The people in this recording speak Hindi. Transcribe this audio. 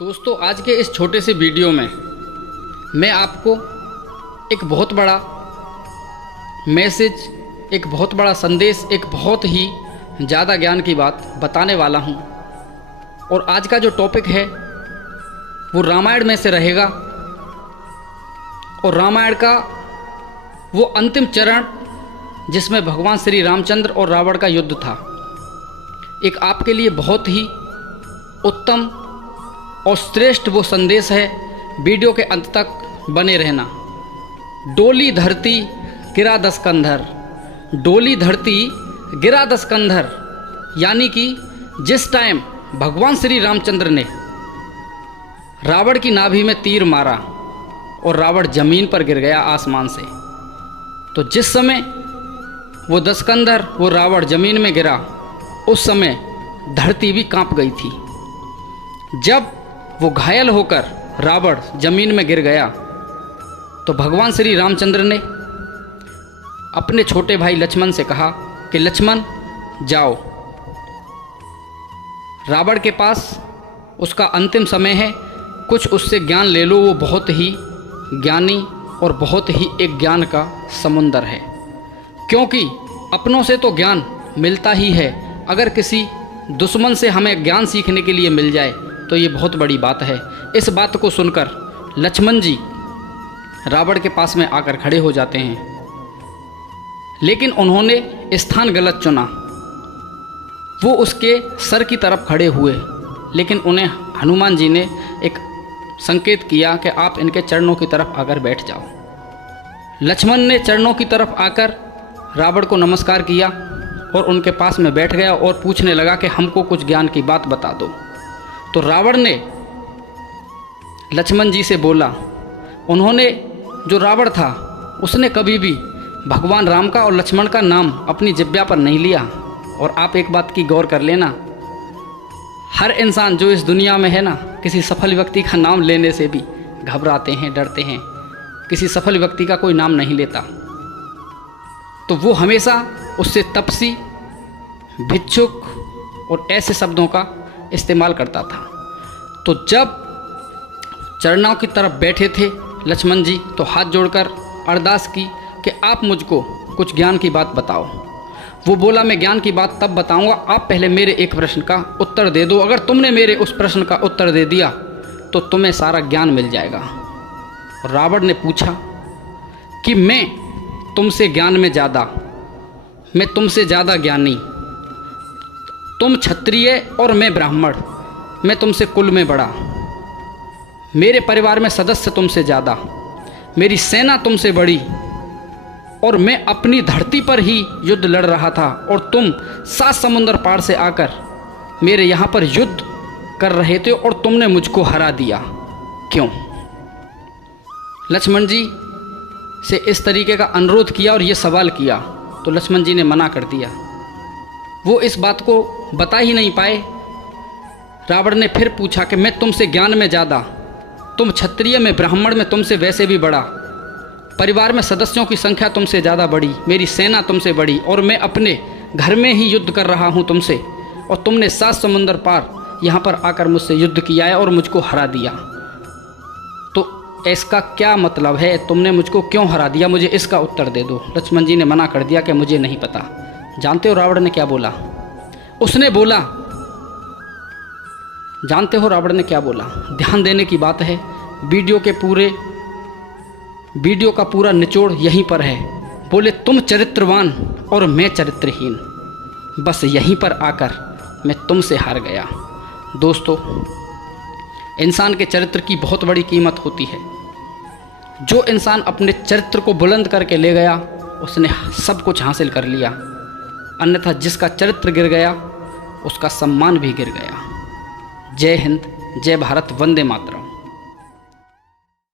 दोस्तों, आज के इस छोटे से वीडियो में मैं आपको एक बहुत बड़ा मैसेज, एक बहुत बड़ा संदेश, एक बहुत ही ज़्यादा ज्ञान की बात बताने वाला हूँ। और आज का जो टॉपिक है वो रामायण में से रहेगा और रामायण का वो अंतिम चरण जिसमें भगवान श्री रामचंद्र और रावण का युद्ध था। एक आपके लिए बहुत ही उत्तम और श्रेष्ठ वो संदेश है। वीडियो के अंत तक बने रहना। डोली धरती गिरा दस कंधर, डोली धरती गिरा दस कंधर, यानी कि जिस टाइम भगवान श्री रामचंद्र ने रावण की नाभि में तीर मारा और रावण जमीन पर गिर गया आसमान से, तो जिस समय वो दस कंधर वो रावण जमीन में गिरा उस समय धरती भी कांप गई थी। जब वो घायल होकर रावण जमीन में गिर गया तो भगवान श्री रामचंद्र ने अपने छोटे भाई लक्ष्मण से कहा कि लक्ष्मण जाओ, रावण के पास उसका अंतिम समय है, कुछ उससे ज्ञान ले लो। वो बहुत ही ज्ञानी और बहुत ही एक ज्ञान का समुंदर है, क्योंकि अपनों से तो ज्ञान मिलता ही है, अगर किसी दुश्मन से हमें ज्ञान सीखने के लिए मिल जाए तो ये बहुत बड़ी बात है। इस बात को सुनकर लक्ष्मण जी रावण के पास में आकर खड़े हो जाते हैं, लेकिन उन्होंने स्थान गलत चुना। वो उसके सर की तरफ खड़े हुए, लेकिन उन्हें हनुमान जी ने एक संकेत किया कि आप इनके चरणों की तरफ आकर बैठ जाओ। लक्ष्मण ने चरणों की तरफ आकर रावण को नमस्कार किया और उनके पास में बैठ गया और पूछने लगा कि हमको कुछ ज्ञान की बात बता दो। तो रावण ने लक्ष्मण जी से बोला, उन्होंने जो रावण था उसने कभी भी भगवान राम का और लक्ष्मण का नाम अपनी जिह्वा पर नहीं लिया। और आप एक बात की गौर कर लेना, हर इंसान जो इस दुनिया में है ना, किसी सफल व्यक्ति का नाम लेने से भी घबराते हैं, डरते हैं, किसी सफल व्यक्ति का कोई नाम नहीं लेता। तो वो हमेशा उससे तपसी, भिक्षुक और ऐसे शब्दों का इस्तेमाल करता था। तो जब चरणों की तरफ बैठे थे लक्ष्मण जी, तो हाथ जोड़कर अरदास की कि आप मुझको कुछ ज्ञान की बात बताओ। वो बोला, मैं ज्ञान की बात तब बताऊंगा, आप पहले मेरे एक प्रश्न का उत्तर दे दो। अगर तुमने मेरे उस प्रश्न का उत्तर दे दिया तो तुम्हें सारा ज्ञान मिल जाएगा। रावण ने पूछा कि मैं तुमसे ज्ञान में ज़्यादा, मैं तुमसे ज़्यादा ज्ञानी, तुम क्षत्रिय और मैं ब्राह्मण, मैं तुमसे कुल में बड़ा, मेरे परिवार में सदस्य तुमसे ज़्यादा, मेरी सेना तुमसे बड़ी, और मैं अपनी धरती पर ही युद्ध लड़ रहा था और तुम 7 समुंदर पार से आकर मेरे यहाँ पर युद्ध कर रहे थे और तुमने मुझको हरा दिया, क्यों? लक्ष्मण जी से इस तरीके का अनुरोध किया और ये सवाल किया तो लक्ष्मण जी ने मना कर दिया। वो इस बात को बता ही नहीं पाए। रावण ने फिर पूछा कि मैं तुमसे ज्ञान में ज़्यादा, तुम क्षत्रिय में ब्राह्मण में तुमसे वैसे भी बड़ा, परिवार में सदस्यों की संख्या तुमसे ज़्यादा बड़ी, मेरी सेना तुमसे बड़ी, और मैं अपने घर में ही युद्ध कर रहा हूँ तुमसे, और तुमने 7 समुंदर पार यहाँ पर आकर मुझसे युद्ध किया है और मुझको हरा दिया। तो इसका क्या मतलब है? तुमने मुझको क्यों हरा दिया? मुझे इसका उत्तर दे दो। लक्ष्मण जी ने मना कर दिया कि मुझे नहीं पता। जानते हो रावण ने क्या बोला? उसने बोला, जानते हो रावण ने क्या बोला? ध्यान देने की बात है। वीडियो का पूरा निचोड़ यहीं पर है। बोले, तुम चरित्रवान और मैं चरित्रहीन, बस यहीं पर आकर मैं तुमसे हार गया। दोस्तों, इंसान के चरित्र की बहुत बड़ी कीमत होती है। जो इंसान अपने चरित्र को बुलंद करके ले गया उसने सब कुछ हासिल कर लिया, अन्यथा जिसका चरित्र गिर गया उसका सम्मान भी गिर गया। जय हिंद, जय भारत, वंदे मातरम।